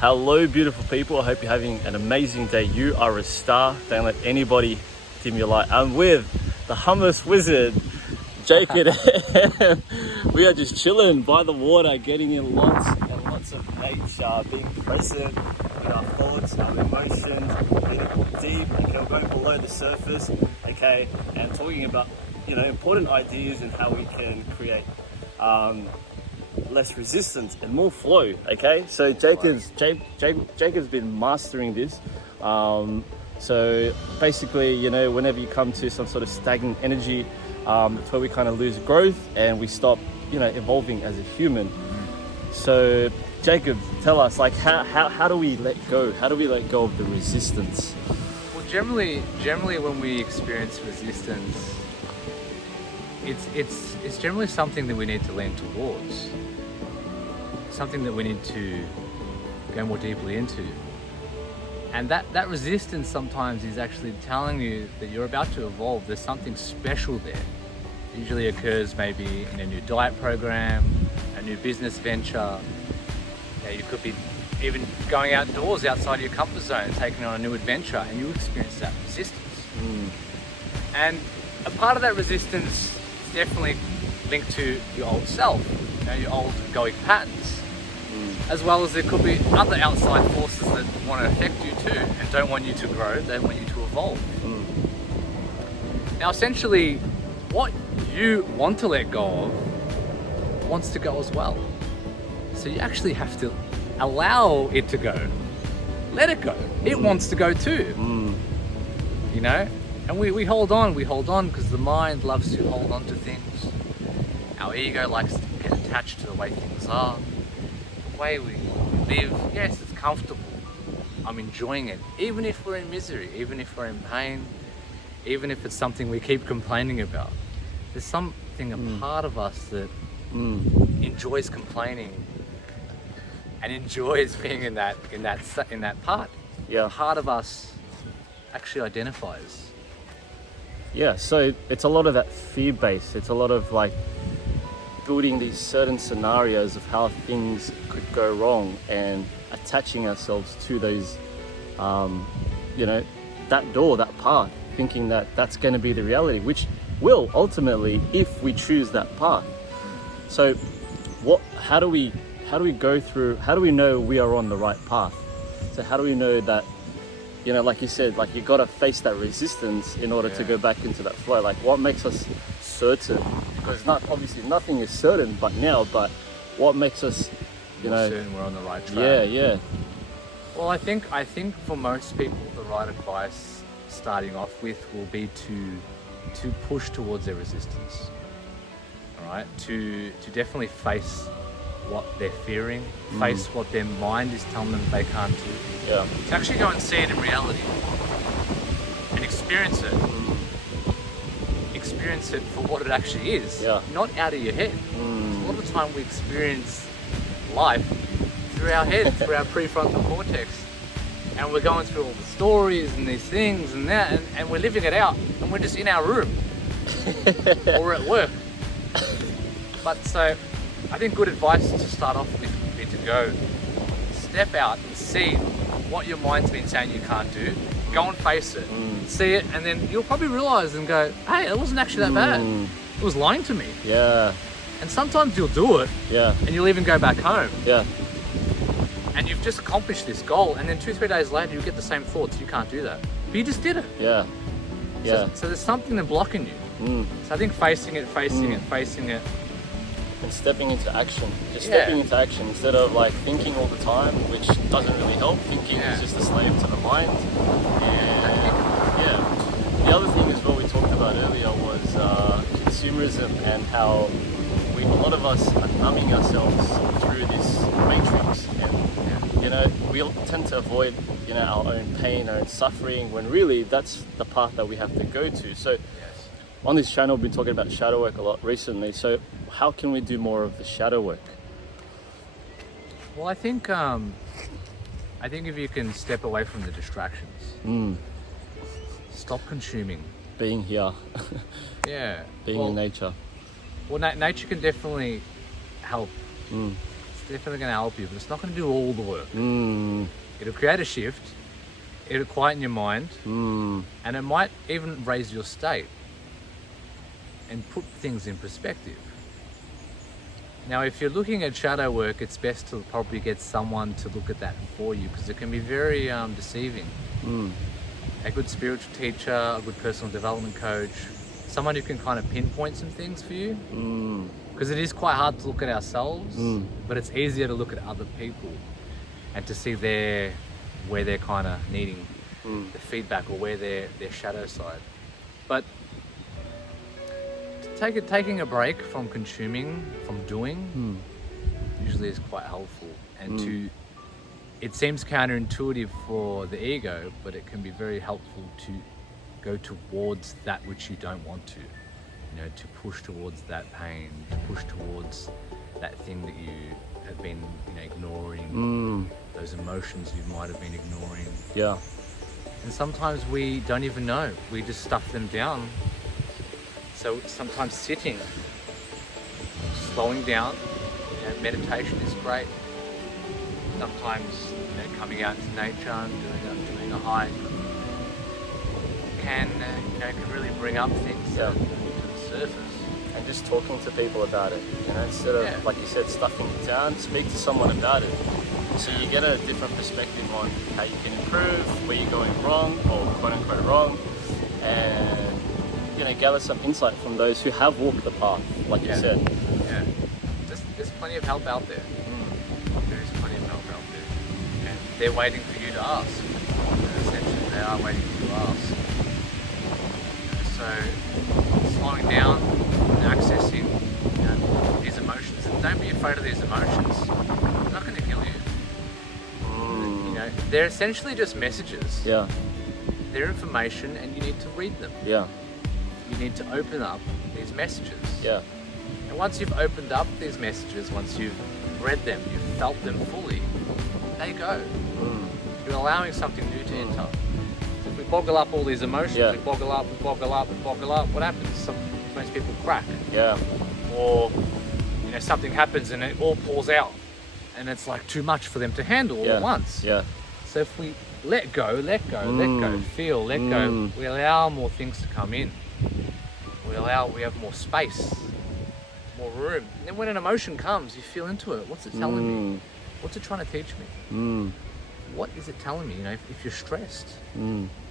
Hello, beautiful people. I hope you're having an amazing day. You are a star. Don't let anybody dim your light. I'm with the hummus wizard, Jacob. We are just chilling by the water, getting in lots and lots of nature, being present with our thoughts, our emotions, getting deep, going below the surface, okay, and talking about, important ideas and how we can create less resistance and more flow. Okay, so Jacob's been mastering this. So basically, whenever you come to some sort of stagnant energy, it's where we kind of lose growth and we stop, evolving as a human. So Jacob, tell us, like, how do we let go? How do we let go of the resistance? Well, generally when we experience resistance, it's generally something that we need to lean towards, something that we need to go more deeply into. And that resistance sometimes is actually telling you that you're about to evolve. There's something special there. It usually occurs maybe in a new diet program, a new business venture. You could be even going outdoors outside your comfort zone and taking on a new adventure, and you experience that resistance. And a part of that resistance is definitely linked to your old self, your old egoic patterns. As well as there could be other outside forces that want to affect you too and don't want you to grow, they want you to evolve. Now essentially, what you want to let go of wants to go as well. So you actually have to allow it to go. Let it go. It wants to go too. And we hold on because the mind loves to hold on to things. Our ego likes to get attached to the way things are. Way we live, yes, it's comfortable. I'm enjoying it, even if we're in misery, even if we're in pain, even if it's something we keep complaining about. There's something, a part of us that enjoys complaining and enjoys being in that part. Yeah. A part of us actually identifies. Yeah, so it's a lot of that fear-based. It's a lot of like building these certain scenarios of how things could go wrong and attaching ourselves to those, that door, that path, thinking that that's going to be the reality, which will ultimately, if we choose that path. So how do we go through, how do we know we are on the right path? So how do we know that, like you said, like you got to face that resistance in order to go back into that flow? Like what makes us certain? Because obviously nothing is certain but what makes us certain we're on the right track? Well, I think for most people the right advice starting off with will be to push towards their resistance. All right, to definitely face what they're fearing, face what their mind is telling them they can't do. To actually go and see it in reality and experience it. Experience it for what it actually is, not out of your head. A lot of the time we experience life through our head, through our prefrontal cortex, and we're going through all the stories and these things and that, and we're living it out, and we're just in our room or at work. But so I think good advice to start off with would be to go step out and see what your mind's been saying you can't do. Go and face it, see it, and then you'll probably realize and go, hey, it wasn't actually that bad. It was lying to me. And sometimes you'll do it, and you'll even go back home. And you've just accomplished this goal, and then 2-3 days later you get the same thoughts, you can't do that. But you just did it. So there's something that's blocking you. So I think facing it, and stepping into action. Stepping into action instead of like thinking all the time, which doesn't really help. Thinking is just a slave to the mind. And the other thing is what we talked about earlier was consumerism and how a lot of us are numbing ourselves through this matrix, and we tend to avoid our own pain, our own suffering, when really that's the path that we have to go to. So on this channel we've been talking about shadow work a lot recently. So how can we do more of the shadow work? Well, I think if you can step away from the distractions, stop consuming, being here, being in nature. Well, nature can definitely help. definitely going to help you, but it's not going to do all the work. Mm. It'll create a shift, it'll quieten your mind, and it might even raise your state and put things in perspective. Now, if you're looking at shadow work, it's best to probably get someone to look at that for you, because it can be very deceiving. A good spiritual teacher, a good personal development coach, someone who can kind of pinpoint some things for you. Because it is quite hard to look at ourselves, but it's easier to look at other people and to see where they're kind of needing the feedback, or where their shadow side. But taking a break from consuming, from doing, usually is quite helpful. And it seems counterintuitive for the ego, but it can be very helpful to go towards that which you don't want to. You know, to push towards that pain, to push towards that thing that you have been, ignoring, those emotions you might have been ignoring. Yeah. And sometimes we don't even know. We just stuff them down. So sometimes sitting, slowing down, meditation is great. Sometimes coming out into nature and doing a hike can really bring up things to the surface. And just talking to people about it, instead of, like you said, stuffing it down, speak to someone about it. So you get a different perspective on how you can improve, where you're going wrong, or quote unquote wrong, and gather some insight from those who have walked the path, like you said. Yeah. There's plenty of help out there. There is plenty of help out there. And they're waiting for you to ask. Essentially, they are waiting for you to ask. So, slowing down and accessing these emotions. And don't be afraid of these emotions. They're not going to kill you. They're essentially just messages. Yeah. They're information, and you need to read them. Yeah. You need to open up these messages. Yeah. And once you've opened up these messages, once you've read them, you've felt them fully, they go. You're allowing something new to enter. So if we boggle up all these emotions, we boggle up, what happens? Most people crack. Yeah. Or, something happens and it all pours out. And it's like too much for them to handle all at once. Yeah. So if we let go, feel, let go, we allow more things to come in. We have more space, more room. And then when an emotion comes, you feel into it. What's it telling me? What's it trying to teach me? What is it telling me? If you're stressed,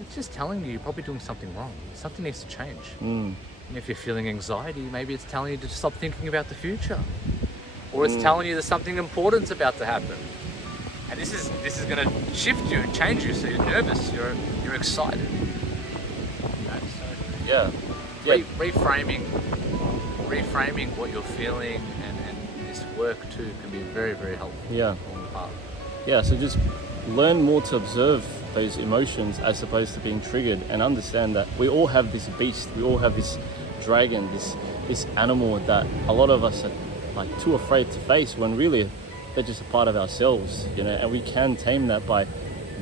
it's just telling you you're probably doing something wrong. Something needs to change. And if you're feeling anxiety, maybe it's telling you to stop thinking about the future. Or it's telling you there's something important's about to happen. And this is going to shift you and change you, so you're nervous, you're excited. Yeah. Reframing what you're feeling, and this work too can be very, very helpful. Yeah. On the path. Yeah, so just learn more to observe those emotions as opposed to being triggered, and understand that we all have this beast, we all have this dragon, this animal that a lot of us are like too afraid to face, when really they're just a part of ourselves, and we can tame that by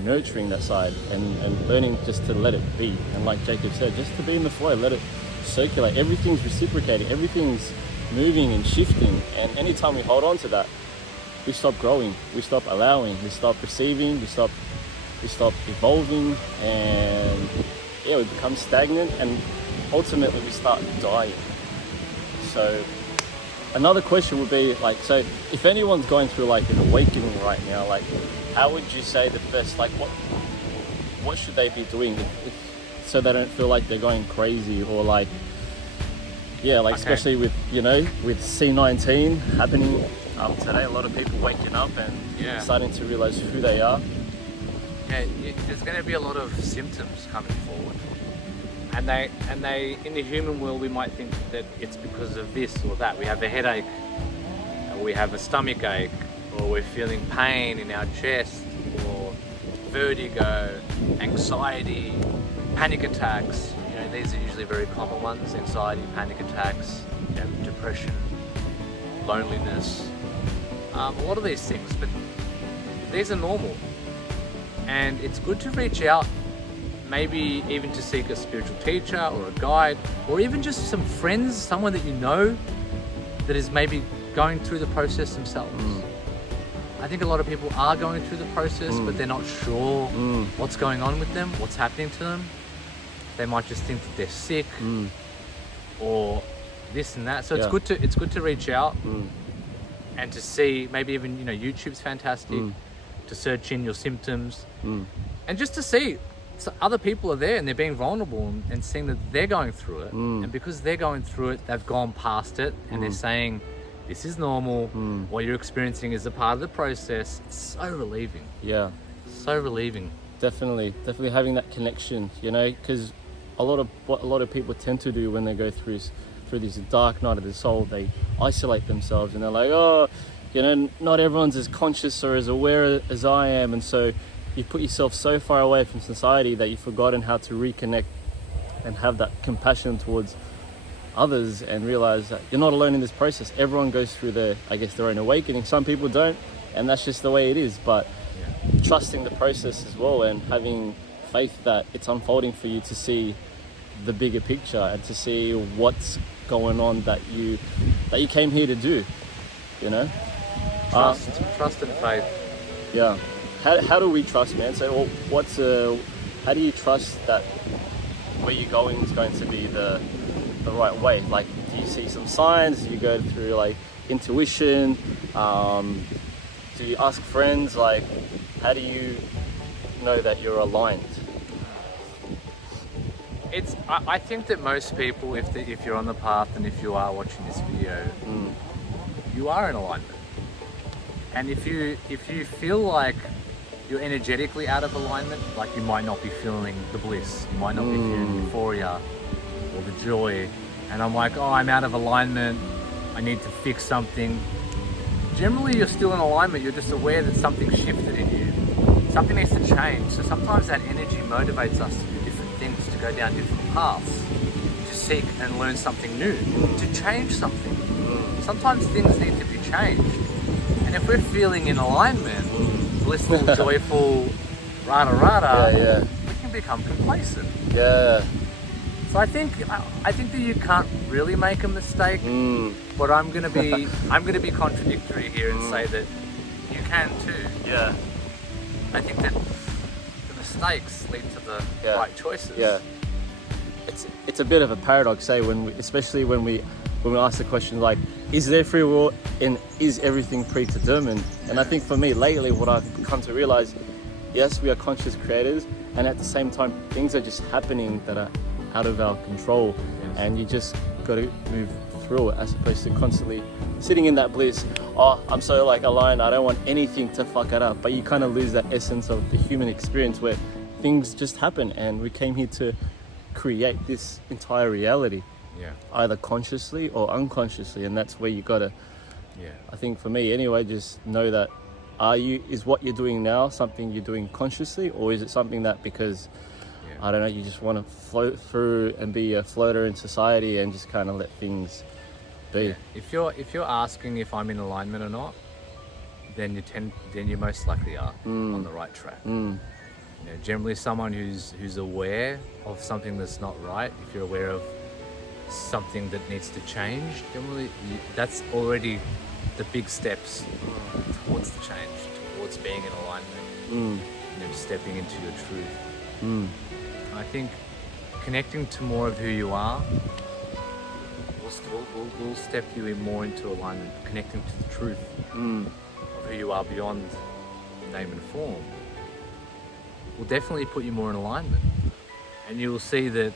nurturing that side and learning just to let it be. And like Jacob said, just to be in the flow, let it circulate. Everything's reciprocating, everything's moving and shifting, and anytime we hold on to that, we stop growing, we stop allowing, we stop receiving, we stop evolving, and we become stagnant, and ultimately we start dying. So another question would be so if anyone's going through like an awakening right now, how would you say the best, what should they be doing so they don't feel like they're going crazy, or especially with with C19 happening today, a lot of people waking up and starting to realize who they are. There's going to be a lot of symptoms coming forward, and they in the human world we might think that it's because of this or that. We have a headache, or we have a stomach ache, or we're feeling pain in our chest, or vertigo, anxiety, panic attacks. These are usually very common ones: anxiety, panic attacks, depression, loneliness. A lot of these things, but these are normal, and it's good to reach out, maybe even to seek a spiritual teacher or a guide, or even just some friends, someone that you know that is maybe going through the process themselves. I think a lot of people are going through the process, but they're not sure what's going on with them, what's happening to them. They might just think that they're sick or this and that. So it's good to reach out and to see, maybe even, you know, YouTube's fantastic, to search in your symptoms and just to see other people are there and they're being vulnerable and seeing that they're going through it. And because they're going through it, they've gone past it and they're saying, this is normal. What you're experiencing is a part of the process. It's so relieving. Yeah. So relieving. Definitely having that connection, you know, because what a lot of people tend to do when they go through this dark night of the soul, they isolate themselves and they're like, oh, you know, not everyone's as conscious or as aware as I am. And so you put yourself so far away from society that you've forgotten how to reconnect and have that compassion towards others and realize that you're not alone in this process. Everyone goes through their own awakening. Some people don't, and that's just the way it is. But trusting the process as well and having faith that it's unfolding for you to see the bigger picture and to see what's going on that you came here to do, you know. Trust and faith. Yeah. How do we trust, man? So how do you trust that where you're going is going to be the right way? Like, do you see some signs? Do you go through like intuition? Do you ask friends? Like, how do you know that you're aligned? I think that most people, if you're on the path and if you are watching this video, you are in alignment. And if you feel like you're energetically out of alignment, like you might not be feeling the bliss, you might not be feeling euphoria or the joy, and I'm like, oh, I'm out of alignment, I need to fix something. Generally, you're still in alignment, you're just aware that something shifted in you. Something needs to change. So sometimes that energy motivates us to do different things, to go down different paths, to seek and learn something new, to change something. Sometimes things need to be changed. And if we're feeling in alignment, blissful, joyful, rada, we can become complacent. Yeah. So I think that you can't really make a mistake, but I'm gonna be contradictory here and say that you can too. Yeah. I think that the mistakes lead to the right choices. Yeah. It's a bit of a paradox, especially when we ask the question like, is there free will and is everything predetermined? And I think for me lately, what I've come to realize, yes, we are conscious creators, and at the same time, things are just happening that are out of our control, and you just got to move through it as opposed to constantly sitting in that bliss. Oh, I'm so like aligned, I don't want anything to fuck it up. But you kind of lose that essence of the human experience where things just happen, and we came here to create this entire reality. Either consciously or unconsciously, and that's where you gotta I think for me anyway, just know that is what you're doing now something you're doing consciously, or is it something that because I don't know, you just want to float through and be a floater in society and just kind of let things be. If you're asking if I'm in alignment or not, then you most likely are on the right track. You know, generally someone who's aware of something that's not right, if you're aware of something that needs to change, generally that's already the big steps towards the change, towards being in alignment, you know, stepping into your truth. I think connecting to more of who you are will step you in more into alignment. Connecting to the truth of who you are beyond name and form will definitely put you more in alignment, and you will see that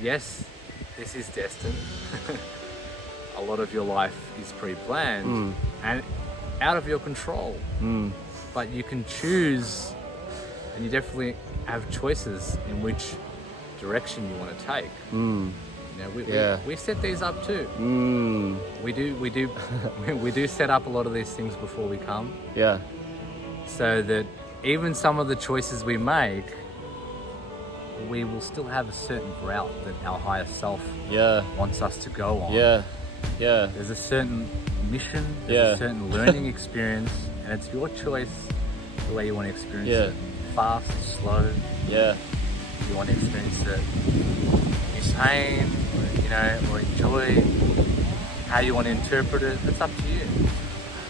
yes, this is destined. A lot of your life is pre-planned and out of your control. But you can choose, and you definitely have choices in which direction you want to take. You know, we set these up too. We do set up a lot of these things before we come. Yeah. So that even some of the choices we make, we will still have a certain route that our higher self wants us to go on. There's a certain mission, there's a certain learning experience, and it's your choice the way you want to experience it. Fast, slow. You want to experience it in pain, or enjoy, how you want to interpret it, it's up to you.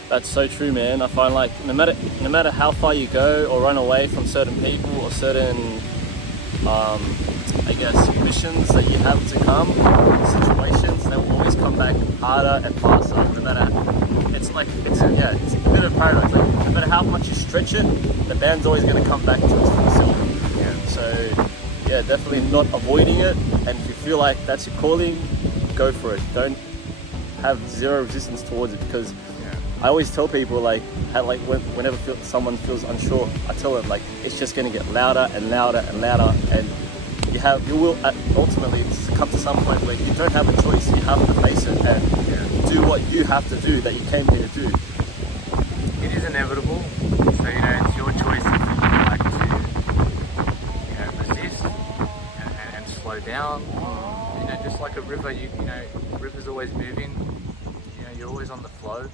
That's so true, man. I find like no matter how far you go or run away from certain people or certain I guess missions that you have to come, situations, they will always come back harder and faster. No matter, it's a bit of paradox. Like, no matter how much you stretch it, the band's always going to come back to its full self. Yeah. So yeah, definitely not avoiding it. And if you feel like that's your calling, go for it. Don't have zero resistance towards it, because I always tell people whenever someone feels unsure, I tell them like it's just going to get louder and louder and louder, and you will ultimately come to some point where you don't have a choice. You have to face it and do what you have to do that you came here to do. It is inevitable, so it's your choice if you like to resist and slow down. Just like a river, river's always moving. You're always on the flow.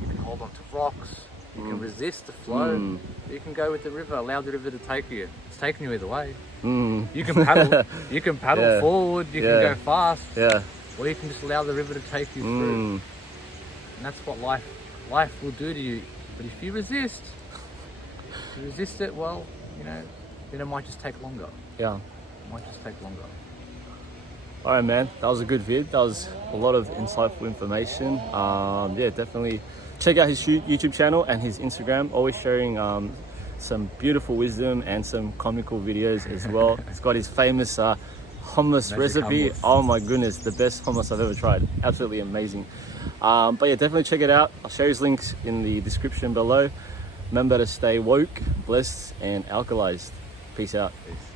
You can hold on to rocks, you can resist the flow, you can go with the river, allow the river to take you. It's taking you either way. You can paddle forward, you can go fast, or you can just allow the river to take you through. And that's what life will do to you. But if you resist it, well, then it might just take longer. Yeah. It might just take longer. Alright, man, that was a good vid. That was a lot of insightful information. Definitely check out his YouTube channel and his Instagram, always sharing some beautiful wisdom and some comical videos as well. He's got his famous hummus recipe. Hummus. Oh my goodness, the best hummus I've ever tried. Absolutely amazing. Definitely check it out. I'll share his links in the description below. Remember to stay woke, blessed, and alkalized. Peace out. Peace.